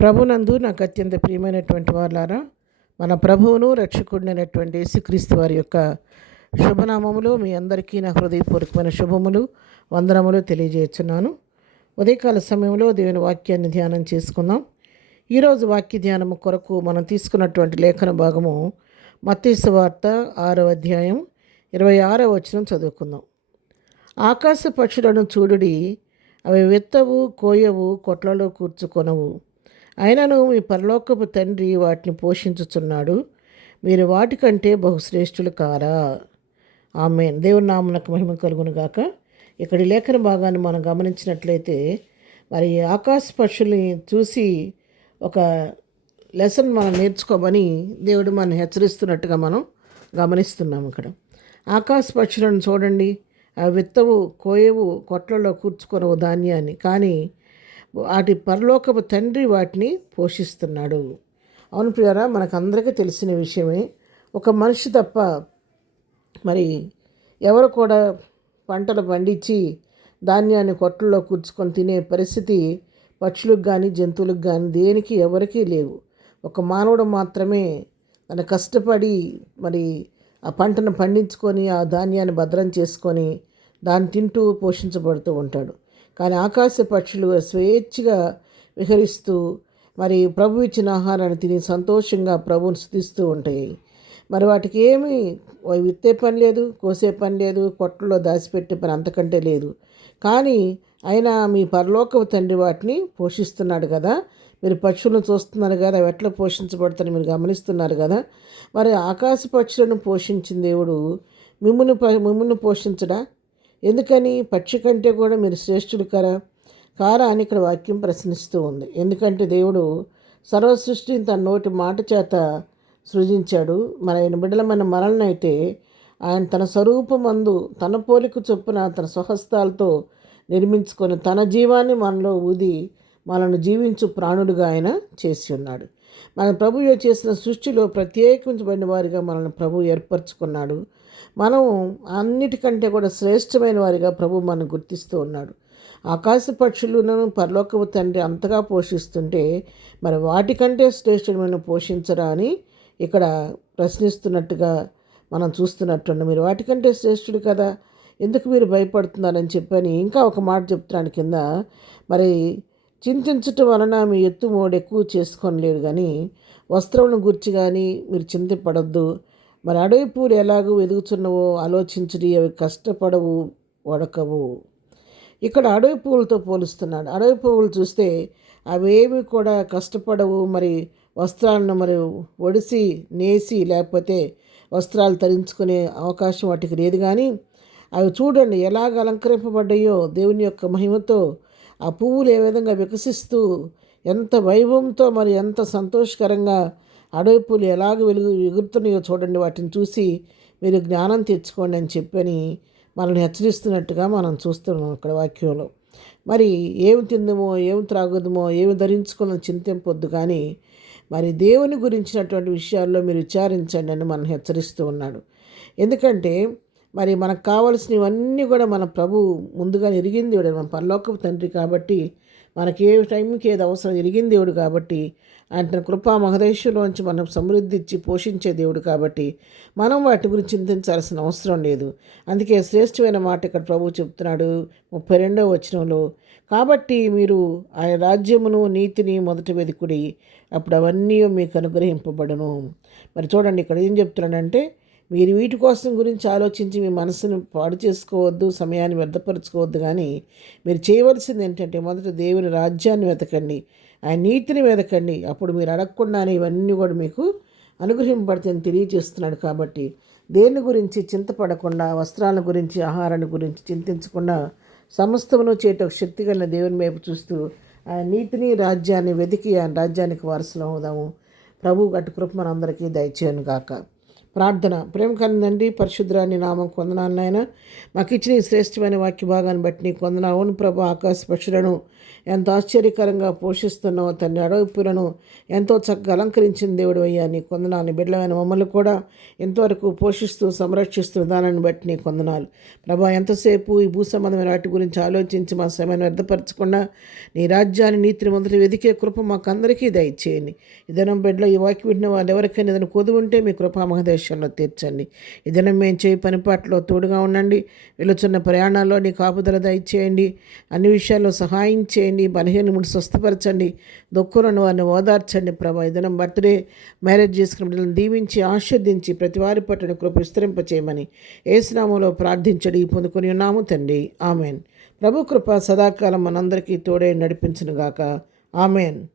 ప్రభునందు నాకు అత్యంత ప్రియమైనటువంటి వాళ్ళారా, మన ప్రభువును రక్షకుడినైనటువంటి యేసుక్రీస్తు వారి యొక్క శుభనామములు మీ అందరికీ నా హృదయపూర్వకమైన శుభములు వందనములు తెలియజేస్తున్నాను. ఉదయకాల సమయంలో దేవుని వాక్యాన్ని ధ్యానం చేసుకుందాం. ఈరోజు వాక్య ధ్యానము కొరకు మనం తీసుకున్నటువంటి లేఖన భాగము మత్తయి సువార్త 6వ అధ్యాయం 26వ వచనం చదువుకుందాం. ఆకాశ పక్షులను చూడుడి, అవి విత్తవు, కోయవు, కొట్లలో కూర్చుకొనవు, అయినను మీ పరలోకపు తండ్రి వాటిని పోషించుచున్నాడు. మీరు వాటికంటే బహుశ్రేష్ఠులు కారా? ఆమేన్. దేవుని నామమునకు మహిమ కలుగును గాక. ఇక్కడి లేఖన భాగాన్ని మనం గమనించినట్లయితే, మరి ఆకాశ పక్షుల్ని చూసి ఒక లెసన్ మనం నేర్చుకోమని దేవుడు మనం హెచ్చరిస్తున్నట్టుగా మనం గమనిస్తున్నాం. ఇక్కడ ఆకాశ పక్షులను చూడండి, అవి విత్తవు, కోయవు, కొట్లలో కూర్చుకొనవు ధాన్యాన్ని, కానీ వాటి పరలోకపు తండ్రి వాటిని పోషిస్తున్నాడు. అవును ప్రియారా, మనకందరికీ తెలిసిన విషయమే. ఒక మనిషి తప్ప మరి ఎవరు కూడా పంటలు పండించి ధాన్యాన్ని కొట్లలో కూర్చుకొని తినే పరిస్థితి పక్షులకు కానీ జంతువులకు కానీ దేనికి ఎవరికీ లేవు. ఒక మానవుడు మాత్రమే తన కష్టపడి మరి ఆ పంటను పండించుకొని ఆ ధాన్యాన్ని భద్రం చేసుకొని దాన్ని తింటూ పోషించబడుతూ ఉంటాడు. కానీ ఆకాశ పక్షులు స్వేచ్ఛగా విహరిస్తూ మరి ప్రభు ఇచ్చిన ఆహారాన్ని తిని సంతోషంగా ప్రభువుని స్తుతిస్తూ ఉంటాయి. మరి వాటికి ఏమీ విత్తే పని లేదు, కోసే పని లేదు, కొట్టలో దాచిపెట్టే పని అంతకంటే లేదు. కానీ అయినా మీ పరలోకపు తండ్రి వాటిని పోషిస్తున్నాడు కదా. మీరు పక్షులను చూస్తున్నారు కదా, అవి ఎట్లా పోషించబడతాయని మీరు గమనిస్తున్నారు కదా. మరి ఆకాశ పక్షులను పోషించిన దేవుడు మిమ్మల్ని పోషించడా? ఎందుకని? పక్షి కంటే కూడా మీరు శ్రేష్ఠులు కారా అని ఇక్కడ వాక్యం ప్రశ్నిస్తూ ఉంది. ఎందుకంటే దేవుడు సర్వ సృష్టిని తన నోటి మాట చేత సృజించాడు. మన ఆయన బిడ్డలమైన మనల్ని అయితే ఆయన తన స్వరూపమందు తన పోలిక చొప్పున తన స్వహస్తాలతో నిర్మించుకొని తన జీవాన్ని మనలో ఊది మనల్ని జీవించు ప్రాణులుగా ఆయన చేసి ఉన్నాడు. మన ప్రభువు చేసిన సృష్టిలో ప్రత్యేకించబడిన వారిగా మనల్ని ప్రభు ఏర్పరచుకున్నాడు. మనం అన్నిటికంటే కూడా శ్రేష్టమైన వారిగా ప్రభు మనం గుర్తిస్తూ ఉన్నాడు. ఆకాశ పక్షులను పరలోకపు తండ్రి అంతగా పోషిస్తుంటే మరి వాటికంటే శ్రేష్ఠమైన పోషించరా అని ఇక్కడ ప్రశ్నిస్తున్నట్టుగా మనం చూస్తున్నట్టున్నాం. మీరు వాటికంటే శ్రేష్ఠుడు కదా, ఎందుకు మీరు భయపడుతున్నారని చెప్పని ఇంకా ఒక మాట చెప్తున్నాను కింద. మరి చింతించటం వలన మీ ఎత్తు మోడు ఎక్కువ చేసుకోలేడు, కానీ వస్త్రములను గురించి కానీ మీరు చింతపడద్దు. మరి అడవి పూలు ఎలాగూ ఎదుగుచున్నవో ఆలోచించుడి, అవి కష్టపడవు, వడకవు. ఇక్కడ అడవి పువ్వులతో పోలుస్తున్నాడు. అడవి పువ్వులు చూస్తే అవేమి కూడా కష్టపడవు, మరి వస్త్రాలను మరి ఒడిసి నేసి లేకపోతే వస్త్రాలు ధరించుకునే అవకాశం వాటికి లేదు. కానీ అవి చూడండి ఎలాగ అలంకరింపబడ్డాయో దేవుని యొక్క మహిమతో. ఆ పువ్వులు ఏ విధంగా వికసిస్తూ ఎంత వైభవంతో మరి ఎంత సంతోషకరంగా అడవి పూలు ఎలాగ ఎగురుతున్నాయో చూడండి. వాటిని చూసి మీరు జ్ఞానం తెచ్చుకోండి అని చెప్పని మనల్ని హెచ్చరిస్తున్నట్టుగా మనం చూస్తున్నాం ఇక్కడ వాక్యంలో. మరి ఏమి తిందుమో, ఏమి త్రాగుదమో, ఏమి ధరించుకున్న చింతింపొద్దు, కానీ మరి దేవుని గురించినటువంటి విషయాల్లో మీరు విచారించండి అని మనం హెచ్చరిస్తూ ఉన్నాడు. ఎందుకంటే మరి మనకు కావాల్సినవన్నీ కూడా మన ప్రభు ముందుగా ఎరిగిన దేవుడు, మన పరలోకపు తండ్రి కాబట్టి మనకి ఏ టైంకి ఏది అవసరం ఎరిగిన దేవుడు కాబట్టి ఆయన తన కృపా మహదేశంలోంచి మనం సమృద్ధి ఇచ్చి పోషించే దేవుడు కాబట్టి మనం వాటి గురించి చింతించాల్సిన అవసరం లేదు. అందుకే శ్రేష్టమైన మాట ఇక్కడ ప్రభు చెప్తున్నాడు 32వ వచనంలో, కాబట్టి మీరు ఆయన రాజ్యమును నీతిని మొదట వెతుకుడి, అప్పుడు అవన్నీ మీకు అనుగ్రహింపబడును. మరి చూడండి ఇక్కడ ఏం చెప్తున్నాడంటే, మీరు వీటి కోసం గురించి ఆలోచించి మీ మనసును పాడు చేసుకోవద్దు, సమయాన్ని వ్యర్థపరచుకోవద్దు. కానీ మీరు చేయవలసింది ఏంటంటే మొదట దేవుని రాజ్యాన్ని వెతకండి, ఆయన నీతిని వెతకండి, అప్పుడు మీరు అడగకుండానే ఇవన్నీ కూడా మీకు అనుగ్రహింపబడుతుందని తెలియజేస్తున్నాడు. కాబట్టి దేని గురించి చింతపడకుండా, వస్త్రాల గురించి, ఆహారాన్ని గురించి చింతించకుండా సమస్తమును చేయటకు శక్తి కలిగిన దేవుని వైపు చూస్తూ ఆయన నీతిని రాజ్యాన్ని వెతికి ఆయన రాజ్యానికి వారసులం అవుదాము. ప్రభు అటు కృప మనందరికీ దయచేయను గాక. ప్రార్థన. ప్రేమ కలిగినండి పరిశుద్ధాన్ని నామం కొందనాలనైనా మాకు ఇచ్చిన ఈ శ్రేష్టమైన వాక్య భాగాన్ని బట్టి నీకు వందనాలు. అవును ప్రభు, ఆకాశ పక్షులను ఎంతో ఆశ్చర్యకరంగా పోషిస్తున్నావు తండ్రి. అడవిపులను ఎంతో చక్కగా అలంకరించిన దేవుడు అయ్యా, నీ కొందనాలు. బిడ్డలమైన మమ్మల్ని కూడా ఎంతవరకు పోషిస్తూ సంరక్షిస్తూ దానిని బట్టి నీ కొందనాలు ప్రభా. ఎంతసేపు ఈ భూ సంబంధమైన వాటి గురించి ఆలోచించి మా సమయాన్ని వ్యర్థపరచకుండా నీ రాజ్యాన్ని నీతిని మొదటి వెదికే కృప మాకు అందరికీ దయచేయండి. ఈ దినం బిడ్డలో ఈ వాక్యం వింటున్న వాళ్ళు ఎవరికైనా ఏదైనా కొద్దు ఉంటే మీ కృపా మహదేశంలో తీర్చండి. ఈ దినం మేము చేయి పనిపాట్లో తోడుగా ఉండండి. వెళుతున్న ప్రయాణాల్లో నీ కాపుదల దయచేయండి. అన్ని విషయాల్లో సహాయం చేయండి. బలహీనమును స్వస్థపరచండి. దుఃఖులను వారిని ఓదార్చండి ప్రభా. ఈ దినం బర్త్డే మ్యారేజ్ చేసుకున్న బిడ్డలను దీవించి ఆశీర్దించి ప్రతి వారి పట్ల కృప విస్తరింపచేయమని యేసు నామములో ప్రార్థించడి పొందుకొని ఉన్నాము తండ్రి. ఆమెన్. ప్రభు కృప సదాకాలం మనందరికీ తోడై నడిపించునుగాక. ఆమెన్.